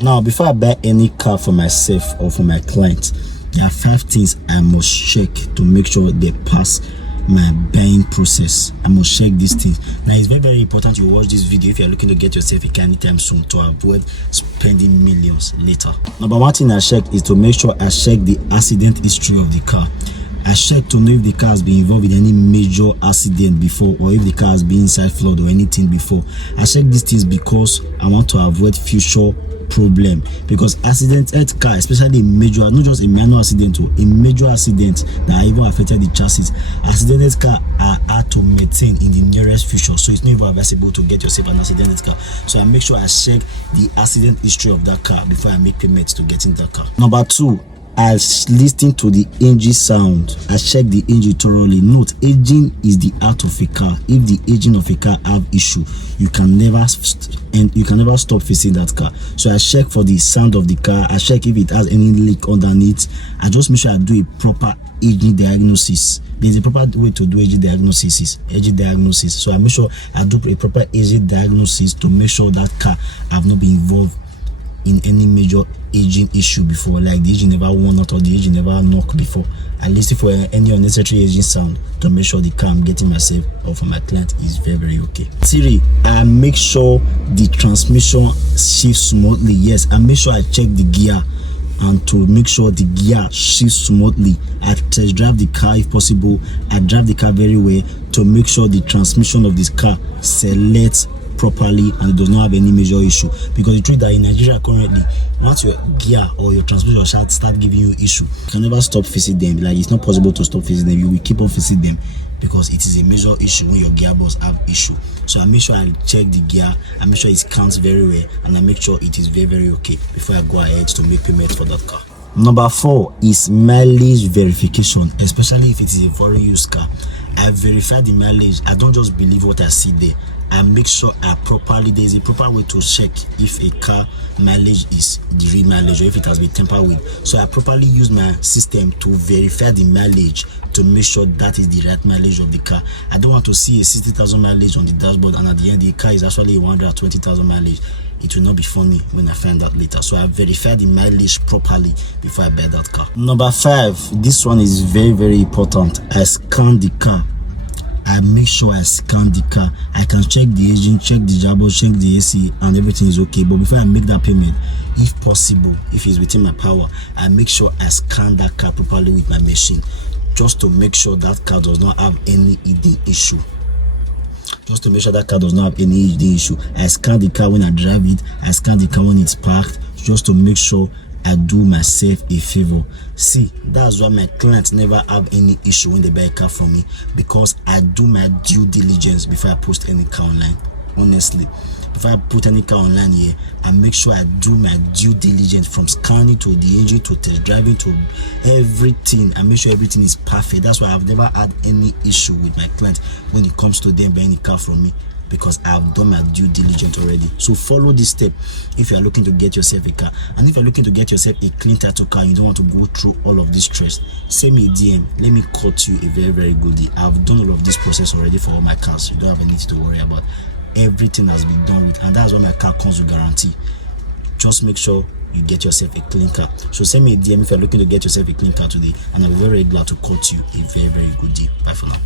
Now, before I buy any car for myself or for my client, there are 5 things I must check to make sure they pass my buying process. I must check these things. Now, it's very, very important you watch this video if you're looking to get yourself a car anytime soon to avoid spending millions later. Number 1 thing I check is to make sure I check the accident history of the car. I check to know if the car has been involved in any major accident before, or if the car has been inside flood or anything before. I check these things because I want to avoid future problem, because accidented car, especially a major, not just a minor accident, a major accident that even affected the chassis, accidented car are hard to maintain in the nearest future, so it's not even advisable to get yourself an accidented car. So I make sure I check the accident history of that car before I make payments to getting that car. Number 2, I listen to the engine sound. I check the engine thoroughly. Note, aging is the art of a car. If the engine of a car have issue, you can never stop fixing that car. So I check for the sound of the car. I check if it has any leak underneath. I just make sure I do a proper engine diagnosis. There's a proper way to do engine diagnosis. So I make sure I do a proper engine diagnosis to make sure that car have not been involved in any major engine issue before, like the engine never worn out or the engine never knocked before. I listen for any unnecessary engine sound to make sure the car I'm getting myself or for my client is very, very okay. 3, I make sure the transmission shifts smoothly. Yes, I make sure I check the gear, and to make sure the gear shifts smoothly, I test drive the car if possible. I drive the car very well to make sure the transmission of this car selects properly and it does not have any major issue. Because the truth that in Nigeria currently, once your gear or your transmission start giving you issue, you can never stop fixing them. Like, it's not possible to stop fixing them. You will keep on fixing them because it is a major issue when your gearbox have issue. So I make sure I check the gear, I make sure it counts very well, and I make sure it is very, very okay before I go ahead to make payment for that car. Number 4 is mileage verification, especially if it is a foreign used car. I verify the mileage. I don't just believe what I see there. I make sure there's a proper way to check if a car mileage is the real mileage or if it has been tampered with. So I properly use my system to verify the mileage to make sure that is the right mileage of the car. I don't want to see a 60,000 mileage on the dashboard and at the end the car is actually a 120,000 mileage. It will not be funny when I find out later. So I verify the mileage properly before I buy that car. Number 5, this one is very, very important. I scan the car. I make sure I scan the car. I can check the engine, check the gearbox, check the AC, and everything is okay. But before I make that payment, if possible, if it's within my power, I make sure I scan that car properly with my machine, just to make sure that car does not have any hidden issue. I scan the car when I drive it. I scan the car when it's parked, just to make sure I do myself a favor. See, that's why my clients never have any issue when they buy a car from me, because I do my due diligence before I post any car online. Honestly, before I put any car online here, I make sure I do my due diligence, from scanning to the engine to test driving to everything. I make sure everything is perfect. That's why I've never had any issue with my clients when it comes to them buying a car from me, because I've done my due diligence already. So follow this step if you're looking to get yourself a car. And if you're looking to get yourself a clean title car, you don't want to go through all of this stress, send me a DM. Let me cut you a very, very good deal. I've done all of this process already for all my cars. You don't have anything to worry about. Everything has been done with, and that's why my car comes with guarantee. Just make sure you get yourself a clean car. So send me a DM if you're looking to get yourself a clean car today, and I'll be very glad to cut you a very, very good deal. Bye for now.